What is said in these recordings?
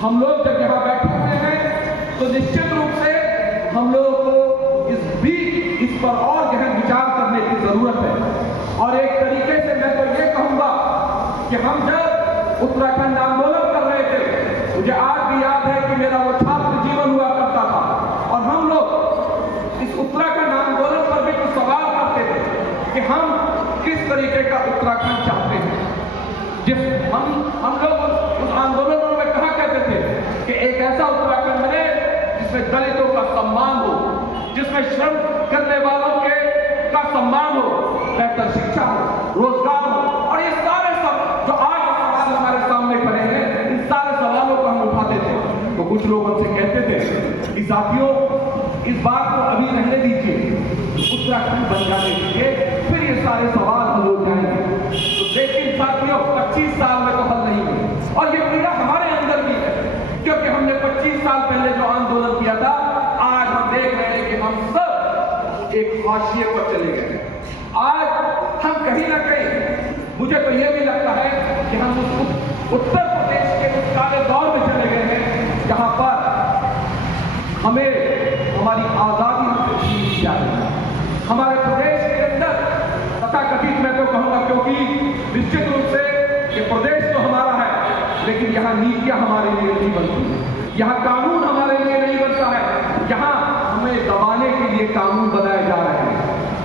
हम लोग जब यहाँ बैठे हुए हैं तो निश्चित रूप से हम लोगों को इस पर और गहन विचार करने की जरूरत है। और एक तरीके से मैं तो ये कहूंगा कि हम जब उत्तराखंड आंदोलन कर रहे थे, मुझे आज भी याद है कि मेरा वो छात्र जीवन हुआ करता था और हम लोग इस उत्तराखंड आंदोलन पर भी कुछ सवाल करते थे कि हम किस तरीके का उत्तराखंड चाहते हैं। हम लोग उस आंदोलनों में कहा कहते थे कि एक ऐसा उत्तराखंड बने जिसमें दलितों का सम्मान हो, जिसमें श्रम करने वालों का सम्मान हो, बेहतर शिक्षा हो, रोजगार हो। और ये सारे जो आज सवाल हमारे सामने खड़े हैं, इन सारे सवालों को हम उठाते थे। तो कुछ लोग हमसे कहते थे कि साथियों, इस बात को अभी रहने दीजिए, उत्तराखंड बन जाने दीजिए, फिर ये सारे सवाल हल हो जाएंगे। तो लेकिन साथियों, 25 साल में तो हल नहीं हुए और ये पीड़ा हमारे अंदर भी है, क्योंकि हमने 25 साल पहले जो आंदोलन किया था, आज हम देख रहे हैं कि हम सब एक हाशिए पर चले गए। आज हम कहीं ना कहीं, मुझे तो यह भी लगता है कि हम उत्तर प्रदेश के उस काले दौर में चले गए हैं जहां पर हमें हमारी आजादी हमसे छीन ली जा रही है। हमारे प्रदेश के अंदर तथाकथित, मैं तो कहूंगा, क्योंकि निश्चित रूप से ये प्रदेश तो हमारा है, लेकिन यहाँ नीतियां हमारे लिए नहीं बनती है, यहाँ कानून हमारे लिए नहीं बनता है, यहाँ हमें दबाने के लिए कानून बनाए जा रहे हैं,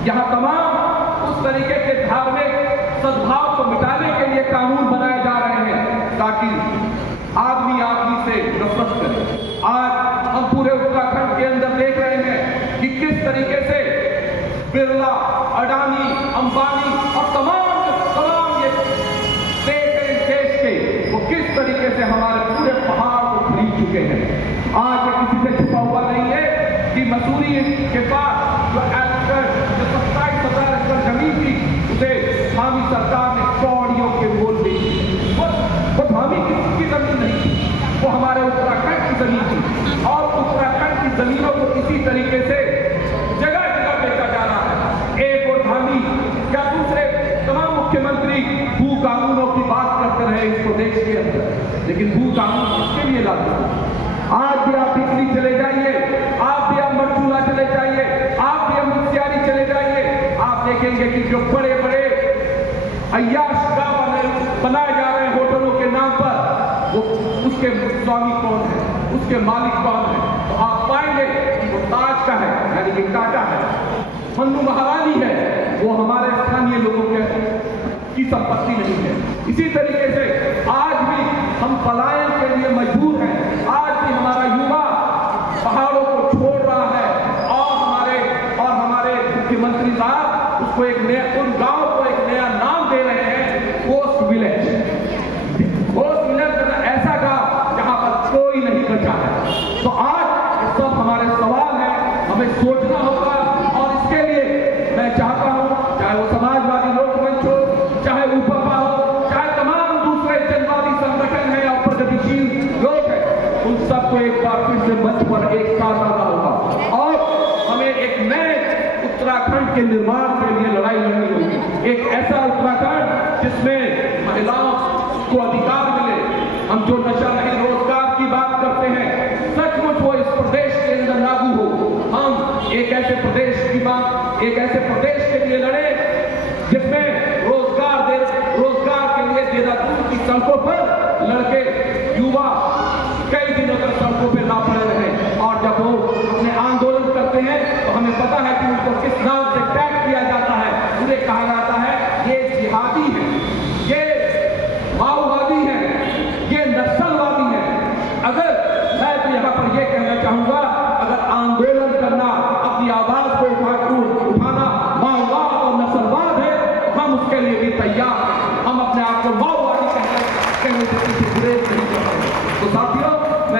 यहाँ तमाम उस तरीके के धार्मिक सद्भाव को मिटाने के लिए कानून बनाए जा रहे हैं ताकि आदमी आदमी से नफरत करे। आज हम पूरे उत्तराखंड के अंदर देख रहे हैं कि किस तरीके से बिरला, अडानी, अंबानी और तमाम ये देश के वो किस तरीके से हमारे पूरे पहाड़ को खरीद चुके हैं। आज ये किसी से छुपा हुआ नहीं है कि मसूरी के पास जो 27,000 एकड़ जमीन थी, उसे धामी सरकार ने कौड़ियों के मोल दी। वो धामी की जमीन नहीं थी, वो हमारे उत्तराखंड की जमीन थी और उत्तराखंड की जमीनों को इसी तरीके से जगह जगह बेचा जा रहा है। एक और धामी या दूसरे तमाम मुख्यमंत्री भू कानूनों की बात करते रहे इस प्रदेश के अंदर, लेकिन भू कानून किसके लिए लागू? आज भी आप बिकरी चले जाइए, आप भी आप मरचूला चले जाइए, आप भी हम मुखियारी चले जाइए, आप देखेंगे कि जो बड़े बड़े अय्याश गांव बनाए जा रहे हैं होटलों के नाम पर, वो उसके स्वामी कौन है, उसके मालिक कौन है? तो आप पाएंगे कि वो ताज का है, यानी कि टाटा है, मन्नू महारानी है, वो हमारे स्थानीय लोगों की संपत्ति नहीं है। इसी तरीके से आज भी हम पलायन के लिए मजबूर हैं। आज भी हमारा युवा पहाड़ों को छोड़ रहा है और हमारे मुख्यमंत्री साहब उसको एक नया, उन गांव को एक नया नाम दे रहे हैं, कोस्ट विलेज। कोस्ट विलेज ऐसा गांव जहां पर कोई नहीं बचा है। तो आज ये सब हमारे सवाल हैं, हमें सोचना होगा और इसके लिए मैं चाहता हूं, चाहे वो समाजवादी लोक मंच हो, चाहे उपपा हो, चाहे तमाम दूसरे जनवादी संगठन है या प्रगतिशील लोग हैं, उन सबको एक बार फिर से मंच पर एक साथ आना होगा और हमें एक नए उत्तराखंड के निर्माण के लिए लड़ाई लड़नी होगी। एक ऐसा उत्तराखंड जिसमें महिलाओं को अधिकार मिले। हम जो नशा रहित रोजगार की बात करते हैं, सचमुच वो इस प्रदेश के अंदर लागू हो। हम एक ऐसे प्रदेश के लिए लड़े जिसमें रोजगार के लिए देहरादून की सड़कों पर लड़के युवा कई दिनों तक सड़कों पर ना पड़े रहे। और जब वो अपने आंदोलन करते हैं तो हमें पता है कि उनको किस नाम से टैग किया जाता है। उन्हें कहा जाता है ये जिहादी है, ये माओवादी है, ये नक्सलवादी है। अगर मैं तो यहाँ पर यह कहना चाहूंगा, अगर आंदोलन करना, अपनी आवाज को उठाना माओवाद और नक्सलवाद है, हम उसके लिए भी तैयार हैं। हम अपने आप को माओवादी कहने